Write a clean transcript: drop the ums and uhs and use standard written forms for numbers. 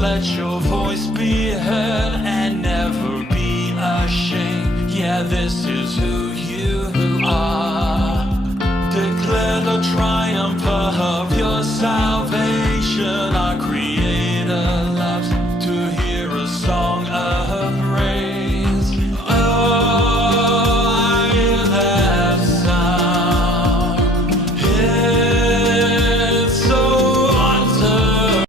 let your voice be heard and never be ashamed. Yeah, this is who